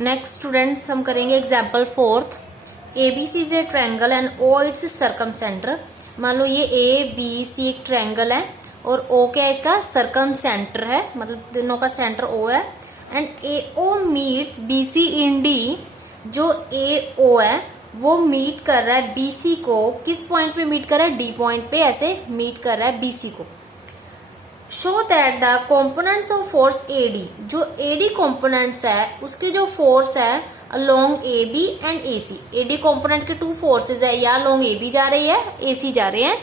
Next students हम करेंगे example fourth. A B C is a triangle and O it's circumcentre. मान लो ये ए बी सी एक ट्रायंगल है और ओ क्या है, इसका सर्कम सेंटर है, मतलब दोनों का सेंटर ओ है। And A O meets B C in D. जो ए ओ है वो मीट कर रहा है बी सी को, किस पॉइंट पे मीट कर रहा है, डी पॉइंट पे ऐसे मीट कर रहा है बी सी को। Show that the components of force A D, जो ए डी कॉम्पोनेंट्स है उसके जो फोर्स है along A B and A C. A D component के टू फोर्सेज है, या अलोंग ए बी जा रही है, ए सी जा रहे हैं,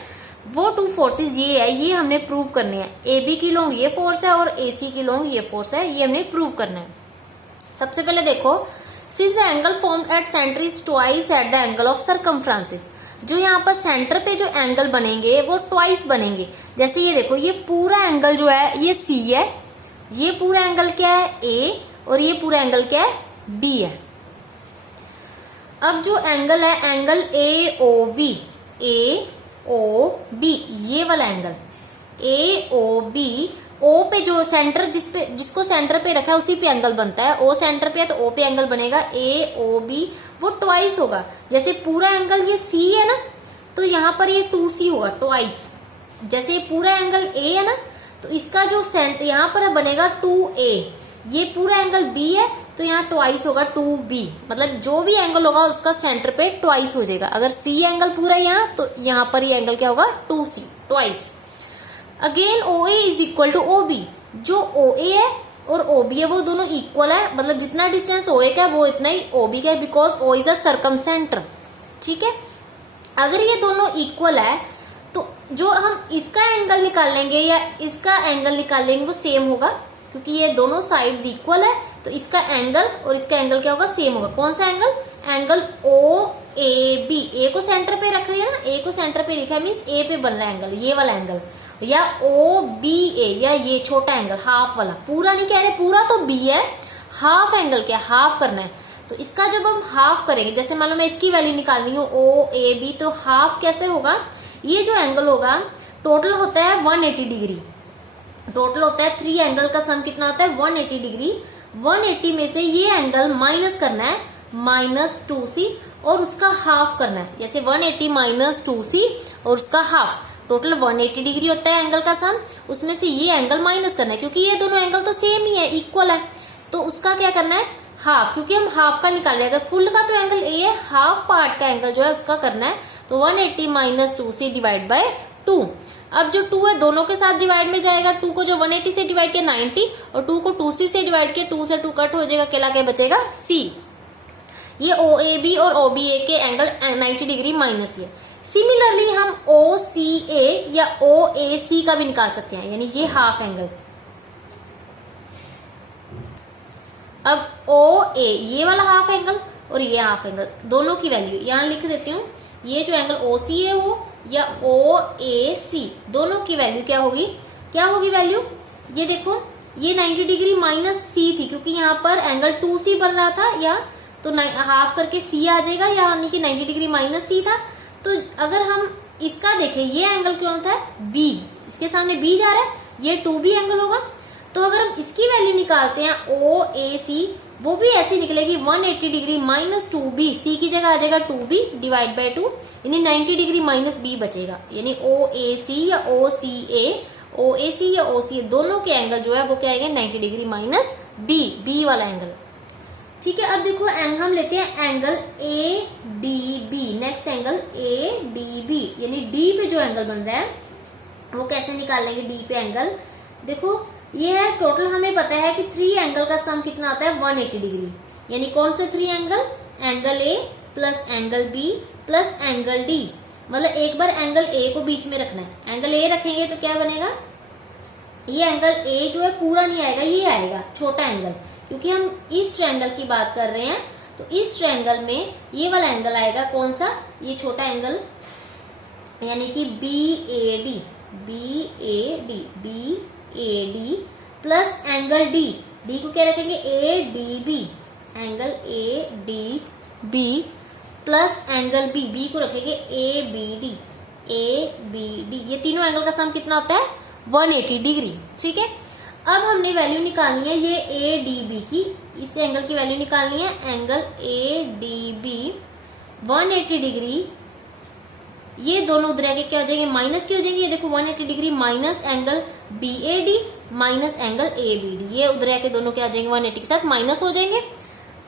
वो टू फोर्सेज ये है, ये हमने प्रूव करने हैं। ए बी की लोंग ये फोर्स है और ए सी की लोंग ये फोर्स है, ये हमने प्रूव करना है। सबसे पहले देखो, since the angle formed at centre is twice at the angle of circumferences. जो यहाँ पर सेंटर पे जो एंगल बनेंगे वो ट्वाइस बनेंगे। जैसे ये देखो, ये पूरा एंगल जो है ये सी है, ये पूरा एंगल क्या है ए, और ये पूरा एंगल क्या है बी है। अब जो एंगल है angle A O B, A O B, ये वाला एंगल ए ओ बी, ओ पे जो सेंटर जिसको सेंटर पे रखा है उसी पे एंगल बनता है। ओ सेंटर पे है तो ओ पे एंगल बनेगा, ए ओ बी वो ट्वाइस होगा। जैसे पूरा एंगल ये सी है ना, तो यहाँ पर ये 2C होगा ट्वाइस। जैसे ये पूरा एंगल ए है ना, तो इसका जो यहाँ पर बनेगा 2A। ये पूरा एंगल बी है तो यहाँ ट्वाइस होगा 2B। मतलब जो भी एंगल होगा उसका सेंटर पे ट्वाइस हो जाएगा। अगर सी एंगल पूरा यहाँ, तो यहाँ पर ये एंगल क्या होगा 2C twice. Again OA is equal to OB। जो OA है और OB है वो दोनों इक्वल है, मतलब जितना डिस्टेंस OA का है वो इतना ही OB का है, because O is a circum centre. ठीक है, अगर ये दोनों इक्वल है तो जो हम इसका एंगल निकालेंगे या इसका एंगल निकालेंगे वो सेम होगा, क्योंकि ये दोनों साइड्स इक्वल है। तो इसका एंगल और इसका एंगल क्या होगा, सेम होगा। कौन सा एंगल, एंगल OAB। ए को सेंटर पे रख रही है ना, ए को सेंटर पे लिखा है, मीन्स ए पे बन रहा है एंगल, ये वाला एंगल। या OBA, या ये छोटा एंगल हाफ वाला, पूरा नहीं कह रहे, पूरा तो B है, हाफ एंगल क्या, हाफ करना है। तो इसका जब हम हाफ करेंगे, जैसे मान लो मैं इसकी वैल्यू निकाल रही हूँ OAB, तो हाफ कैसे होगा, ये जो एंगल होगा टोटल होता है 180 डिग्री। टोटल होता है 3 एंगल का सम कितना होता है 180 डिग्री। 180 में से ये एंगल माइनस करना है -2C और उसका हाफ करना है। जैसे 180 माइनस 2C और उसका हाफ, टोटल 180 डिग्री होता है एंगल का सम, उसमें से ये एंगल माइनस करना है, क्योंकि ये दोनों एंगल तो सेम ही है, इक्वल है। तो उसका क्या करना है हाफ, क्योंकि हम हाफ का निकाल रहे हैं। अगर फुल का तो एंगल ए है, हाफ पार्ट का एंगल जो है उसका करना है। तो 180 माइनस 2C डिवाइड बाय 2। अब जो 2 है दोनों के साथ डिवाइड में जाएगा। 2 को जो 180 से डिवाइड किया 90, और 2 को 2C से डिवाइड किया, 2 से 2 कट हो जाएगा, केला के बचेगा C। ये OAB और OBA के एंगल 90 डिग्री माइनस है। सिमिलरली हम OCA या OAC का भी निकाल सकते हैं, यानी ये हाफ एंगल। अब OA ये वाला हाफ एंगल और ये हाफ एंगल, दोनों की वैल्यू यहां लिख देती हूँ। ये जो एंगल OCA हो या OAC, दोनों की वैल्यू क्या होगी, क्या होगी वैल्यू, ये देखो, ये 90 डिग्री माइनस C थी, क्योंकि यहाँ पर एंगल 2C बन रहा था, या तो हाफ करके C आ जाएगा, यानी कि 90 डिग्री माइनस C था। तो अगर हम इसका देखें, ये एंगल कौन था B, इसके सामने B जा रहा है, ये 2B एंगल होगा। तो अगर हम इसकी वैल्यू निकालते हैं OAC, वो भी ऐसी निकलेगी 180 डिग्री माइनस 2B, C की जगह आ जाएगा 2B डिवाइड बाय 2, यानी 90 डिग्री माइनस B बचेगा। यानी OAC या OCA, OAC या OCA दोनों के एंगल जो है वो क्या आएंगे 90 डिग्री माइनस B वाला एंगल। ठीक है, अब देखो हम लेते हैं angle ADB। Next angle ADB, यानी D पे जो एंगल बन रहा है वो कैसे निकालेंगे। D पे एंगल देखो, ये है टोटल, हमें पता है कि 3 एंगल का सम कितना आता है 180 डिग्री। यानी कौन से 3 angle, angle A plus angle B plus angle D। मतलब एक बार एंगल A को बीच में रखना है। एंगल A रखेंगे तो क्या बनेगा, ये एंगल A जो है पूरा नहीं आएगा, ये आएगा छोटा एंगल, क्योंकि हम इस ट्रायंगल की बात कर रहे हैं। तो इस ट्रायंगल में ये वाला एंगल आएगा कौन सा, ये छोटा एंगल, यानी कि BAD प्लस एंगल D को क्या रखेंगे ADB, angle ADB plus angle B को रखेंगे ABD। ये तीनों एंगल का सम कितना होता है 180 डिग्री। ठीक है, अब हमने वैल्यू निकालनी है ये ए डी बी की, इस एंगल की वैल्यू निकालनी है। Angle A D B 180 degree, ये दोनों उधर आके क्या हो जाएंगे, माइनस के हो जाएंगे। ये देखो 180 degree minus angle B A D minus angle A B D, ये उधर आके दोनों क्या आ जाएंगे, 180 के साथ माइनस हो जाएंगे।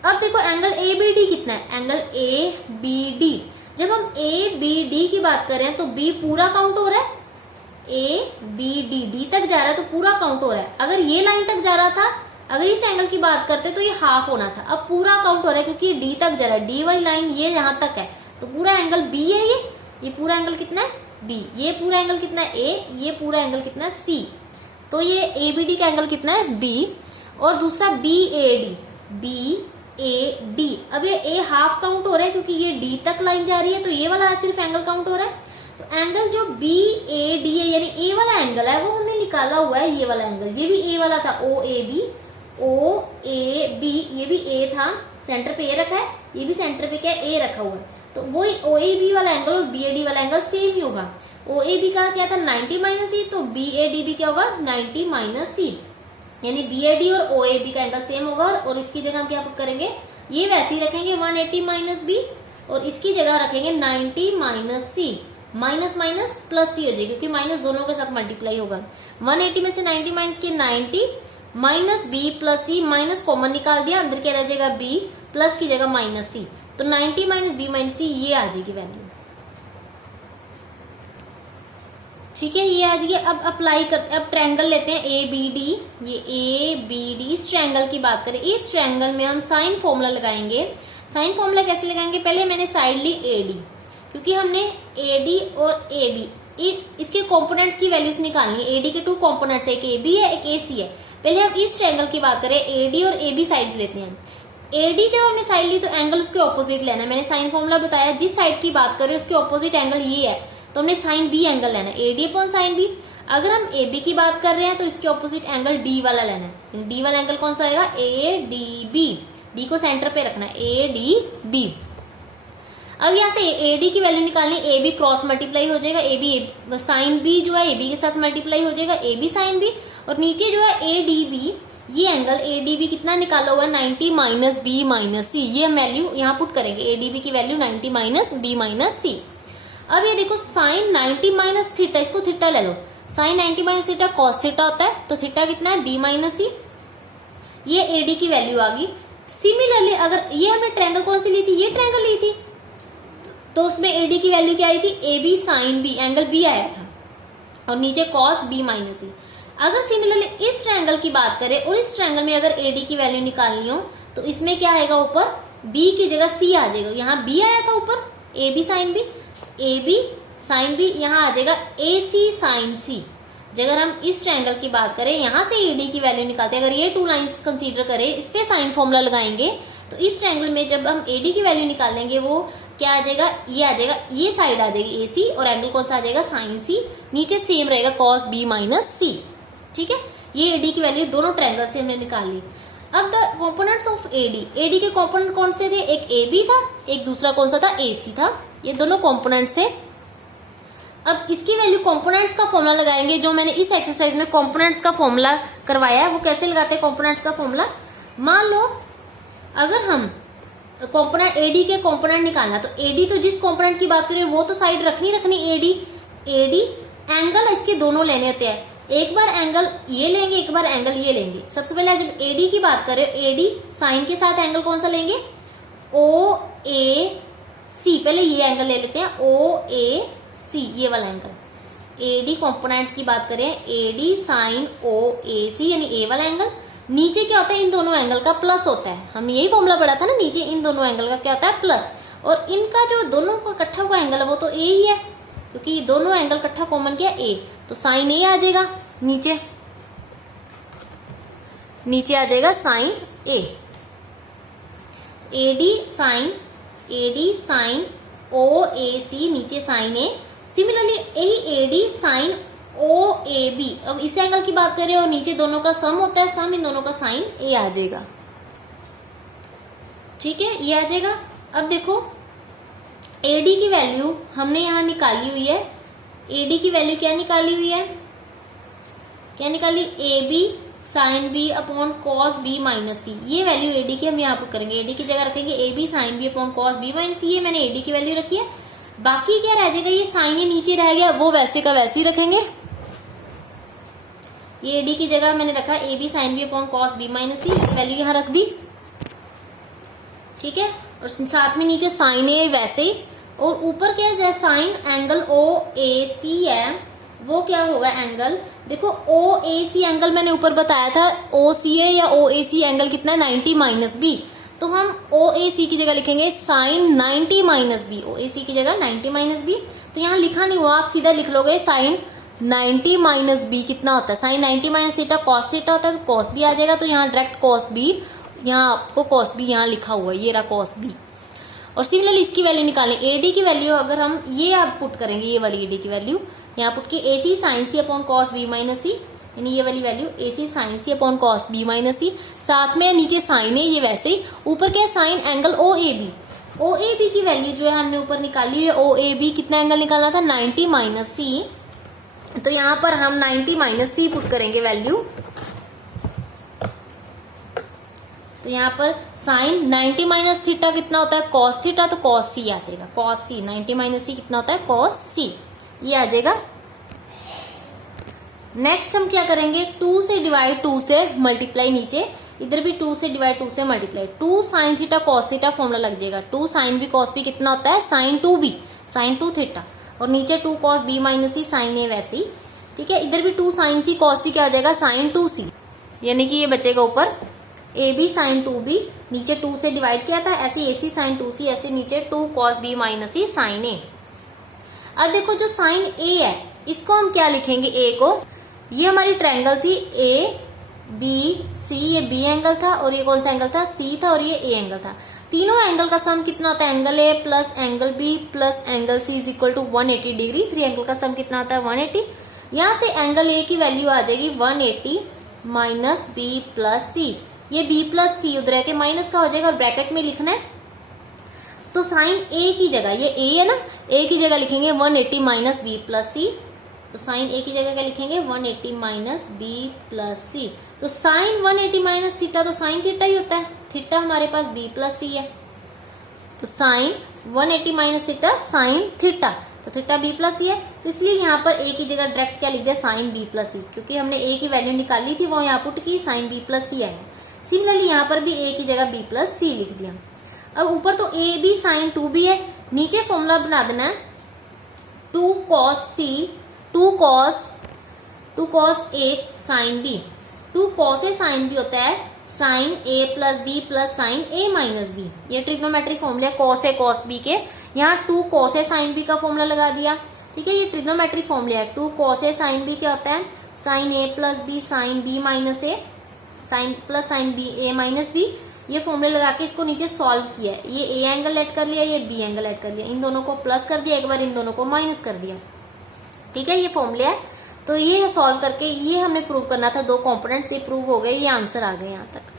अब देखो एंगल ए बी डी कितना है, एंगल ए बी डी, जब हम ए बी डी की बात करें तो बी पूरा काउंट हो रहा है, ए बी डी डी तक जा रहा है तो पूरा काउंट हो रहा है। अगर ये लाइन तक जा रहा था, अगर इस एंगल की बात करते तो ये हाफ होना था, अब पूरा काउंट हो रहा है क्योंकि डी तक जा रहा है, डी वाली लाइन ये यहां तक है तो पूरा एंगल बी है। ये पूरा एंगल कितना है बी, ये पूरा एंगल कितना है ए, ये पूरा एंगल कितना है सी, तो ये ए बी डी का एंगल कितना है बी। और दूसरा B A D, B A D, अब ये ए हाफ काउंट हो रहा है क्योंकि ये डी तक लाइन जा रही है तो ये वाला सिर्फ एंगल काउंट हो रहा है। तो एंगल जो बी ए डी है यानी ए वाला एंगल है वो हमने निकाला हुआ है, ये वाला एंगल, ये भी ए वाला था, ओ A B, O A B, ये भी ए था, सेंटर पे ए रखा है, ये भी सेंटर पे क्या ए रखा हुआ है, तो वही ओ ए बी वाला एंगल और बी ए डी वाला एंगल सेम ही होगा। ओ ए बी का क्या था 90 माइनस सी, तो बी ए डी भी क्या होगा 90 माइनस सी, यानी बी ए डी और ओ ए बी का एंगल सेम होगा। और इसकी जगह हम क्या पुट करेंगे, ये वैसे ही रखेंगे 180 माइनस बी और इसकी जगह रखेंगे 90 माइनस सी, माइनस माइनस प्लस सी हो जाएगी क्योंकि माइनस दोनों के साथ मल्टीप्लाई होगा। 180 में से 90 माइनस किया 90 माइनस बी प्लस सी, माइनस कॉमन निकाल दिया, अंदर क्या रह जाएगा बी, प्लस की जगह माइनस सी, तो 90 माइनस बी माइनस सी ये आ जाएगी वैल्यू। ठीक है, ये आ जाएगी। अब अप्लाई करते, अब ट्रायंगल लेते हैं ए बी डी, ये ए बी डी, इस ट्रायंगल की बात करें, इस ट्रायंगल में हम साइन फॉर्मूला लगाएंगे। साइन फॉर्मूला कैसे लगाएंगे, पहले मैंने साइड ली ए डी क्योंकि हमने ए डी और ए बी इसके कंपोनेंट्स की वैल्यूज निकालनी है। ए डी के 2 कंपोनेंट्स है, एक ए बी है एक ए सी है। पहले हम इस ट्रायंगल की बात करें, ए डी और ए बी साइड लेते हैं। ए डी जब हमने साइड ली तो एंगल उसके ऑपोजिट लेना है, मैंने साइन फॉर्मूला बताया, जिस साइड की बात करें उसके ऑपोजिट एंगल ये है तो हमने साइन बी एंगल लेना है, A D upon sine B. अगर हम ए बी की बात कर रहे हैं तो इसके ऑपोजिट एंगल डी वाला लेना है, डी वाला एंगल कौन सा आएगा, ए डी बी, डी को सेंटर पे रखना है, ए डी बी। अब यहाँ से ए डी की वैल्यू निकालनी, ए बी क्रॉस मल्टीप्लाई हो जाएगा, ए बी साइन बी जो है ए बी के साथ मल्टीप्लाई हो जाएगा, ए बी साइन बी, और नीचे जो है ए डी बी, ये एंगल ए डी बी कितना निकाला हुआ है 90 माइनस बी माइनस सी, ये वैल्यू यहाँ पुट करेंगे, ए डी बी की value 90 minus B minus C. अब ये देखो साइन 90 माइनस थीटा, इसको थीटा ले लो, sine 90 minus theta cos theta होता है, तो थीटा कितना है बी माइनस सी, ये ए डी की वैल्यू आ गई। सिमिलरली अगर ये हमने ट्रायंगल कौन सी ली थी, ये ट्रायंगल ली थी, तो उसमें ए डी की वैल्यू क्या आई थी, A B sine B, angle B आया था और नीचे कॉस बी माइनस सी। अगर सिमिलरली इस ट्रायंगल की बात करें और इस ट्रायंगल में अगर ए डी की वैल्यू निकालनी हो तो इसमें क्या आएगा, ऊपर बी की जगह सी आ जाएगा, यहाँ बी आया था ऊपर, A B sine B, A B sine B, यहाँ आ जाएगा ए सी साइन सी। अगर हम इस ट्रायंगल की बात करें, यहाँ से ए डी की वैल्यू निकालते हैं, अगर ये 2 लाइंस कंसीडर करें, इस पे साइन फॉर्मूला लगाएंगे तो इस ट्रायंगल में जब हम ए डी की वैल्यू निकालेंगे वो क्या आ जाएगा, ये आ जाएगा, ये साइड आ जाएगी ए सी और एंगल कौन सा आ जाएगा साइन सी, नीचे सेम रहेगा कॉस बी माइनस सी। ठीक है, ये एडी की वैल्यू दोनों ट्रायंगल से हमने निकाल ली। अब the components of AD, AD के कंपोनेंट कौन से थे, एक ए बी था, एक दूसरा कौन सा था ए सी था, ये दोनों कंपोनेंट्स थे। अब इसकी वैल्यू कंपोनेंट्स का फॉर्मूला लगाएंगे, जो मैंने इस एक्सरसाइज में कंपोनेंट्स का फॉर्मूला करवाया है वो कैसे लगाते हैं कंपोनेंट्स का फॉर्मूला। मान लो अगर हम कंपोनेंट एडी के कंपोनेंट निकालना, तो एडी तो जिस कंपोनेंट की बात करें वो तो साइड रखनी एडी, एडी एंगल इसके दोनों लेने होते हैं, एक बार एंगल ये लेंगे एक बार एंगल ये लेंगे। सबसे पहले जब एडी की बात करें, एडी साइन के साथ एंगल कौन सा लेंगे, ओ ए सी, पहले ये एंगल ले लेते हैं ओ ए सी, ये वाला एंगल। एडी कंपोनेंट की बात करें, एडी साइन ओ ए सी यानी ए वाला एंगल, नीचे क्या होता है इन दोनों एंगल का प्लस होता है, हमने यही फॉर्मूला पढ़ा था ना, नीचे इन दोनों एंगल का क्या होता है प्लस, और इनका जो दोनों का इकट्ठा हुआ एंगल है वो तो ए ही है क्योंकि दोनों एंगल इकट्ठा कॉमन क्या ए, तो साइन ए आ जाएगा, नीचे आ जाएगा sine A, AD sine O A C, नीचे साइन ए। सिमिलरली यही AD sine O A B, अब इस एंगल की बात करें और नीचे दोनों का सम होता है, सम इन दोनों का साइन ए आ जाएगा। ठीक है, ये आ जाएगा। अब देखो एडी की वैल्यू हमने यहां निकाली हुई है, एडी की वैल्यू क्या निकाली हुई है, क्या निकाली, A B sine B upon cos B minus C. ये वैल्यू एडी की हम यहाँ पुट करेंगे, एडी की जगह रखेंगे A B sine B upon cos B minus C. ये मैंने एडी की वैल्यू रखी है। बाकी क्या रह जाएगा, ये साइन ही नीचे रह गया, वो वैसे का वैसे ही रखेंगे। ये एडी की जगह मैंने रखा A B sine B upon cos B minus C, value यहाँ रख दी, ठीक है। और साथ में नीचे साइन ए वैसे ही, और ऊपर क्या है, साइन एंगल ओ ए सी है, वो क्या होगा एंगल, देखो ओ ए सी एंगल मैंने ऊपर बताया था, ओ सी ए या ओ ए सी एंगल कितना है 90 माइनस बी, तो हम ओ ए सी की जगह लिखेंगे sign 90 minus B, O A सी की जगह 90 माइनस बी। तो यहाँ लिखा नहीं हुआ, आप सीधा लिख लोगे साइन 90 माइनस बी कितना होता है, sine 90 minus theta cos theta होता है, तो कॉस बी आ जाएगा। तो यहाँ डायरेक्ट कॉस बी, यहाँ आपको कॉस बी यहाँ लिखा हुआ है, ये रहा कॉस बी। और सिमिलरली इसकी वैल्यू निकालें, एडी की वैल्यू अगर हम ये आप पुट करेंगे, ये वाली एडी की वैल्यू यहाँ पुट की ए सी साइन सी अपॉन कॉस बी माइनस सी, यानी ये वाली वैल्यू ए सी साइन सी अपॉन कॉस बी माइनस सी, साथ में नीचे साइन है, ये वैसे ही ऊपर क्या है sine angle O A B. O A B की वैल्यू जो है हमने ऊपर निकाली है, ओ ए बी कितना एंगल निकालना था 90 माइनस सी, तो यहाँ पर हम 90 माइनस सी पुट करेंगे वैल्यू। तो यहाँ पर साइन 90 माइनस थीटा कितना होता है कॉस थीटा, तो कॉस सी आ जाएगा, कॉस सी 90 माइनस सी कितना होता है कॉस सी, ये आ जाएगा। नेक्स्ट हम क्या करेंगे, 2 से डिवाइड 2 से मल्टीप्लाई, नीचे इधर भी 2 से डिवाइड 2 से multiply, 2 sine theta cos theta formula लग जाएगा, 2 साइन बी कॉस बी कितना होता है साइन 2 बी, साइन 2 थीटा, और नीचे 2 कॉस बी माइनस सी साइन ए वैसे ही, ठीक है। इधर भी 2 साइन सी कॉस सी क्या आ जाएगा साइन 2 सी, यानी कि ये बचेगा ऊपर ए बी साइन 2 बी, नीचे 2 से डिवाइड किया था, ऐसे ए सी साइन 2 सी, ऐसे नीचे 2 कॉस बी माइनस सी साइन ए। अब देखो जो साइन ए है इसको हम क्या लिखेंगे, ए को, ये हमारी ट्रायंगल थी ए बी सी, ये बी एंगल था, और ये कौन सा एंगल था सी था, और ये ए एंगल था। तीनों एंगल का सम कितना होता है, angle A plus angle B plus angle C is equal to 180 degree. Triangle का सम कितना होता है 180। यहाँ से एंगल ए की वैल्यू आ जाएगी 180 माइनस बी प्लस सी, ये बी प्लस सी उधर है के माइनस का हो जाएगा, और ब्रैकेट में लिखना है, तो साइन ए की जगह, ये ए है ना, ए की जगह लिखेंगे 180 माइनस बी प्लस सी, तो साइन ए की जगह क्या लिखेंगे 180 माइनस बी प्लस सी। तो साइन 180 माइनस थीटा तो साइन थीटा ही होता है, थीटा हमारे पास बी प्लस सी है, तो sine 180 minus theta sine theta, तो थीटा बी प्लस सी है, तो इसलिए यहाँ पर ए की जगह डायरेक्ट क्या लिख दिया साइन बी प्लस सी, क्योंकि हमने ए की वैल्यू निकाली थी, वो यहाँ पुट की साइन बी प्लस सी है। सिमिलरली यहाँ पर भी ए की जगह बी प्लस सी लिख दिया। अब ऊपर तो ए बी साइन 2 बी है, नीचे फॉर्मूला बना देना है 2 cos C, 2 cos A sine B, 2 cos A sine B होता है sine A plus B plus sign A minus B, ये ट्रिग्नोमेट्री फॉर्मूला है कॉस ए कॉस बी के, यहाँ 2 कॉस ए साइन बी का फॉर्मूला लगा दिया, ठीक है। ये ट्रिग्नोमेट्री फॉर्मूला है, 2 कॉस ए साइन बी क्या होता है sine A plus B sine B minus A, sine plus sine B A minus B, ये फॉर्मूले लगा के इसको नीचे सॉल्व किया है, ये ए एंगल ऐड कर लिया, ये बी एंगल ऐड कर लिया, इन दोनों को प्लस कर दिया, एक बार इन दोनों को माइनस कर दिया, ठीक है। ये फॉर्मूला है, तो ये सॉल्व करके ये हमने प्रूव करना था, 2 कंपोनेंट्स, ये प्रूव हो गए, ये आंसर आ गए यहाँ तक।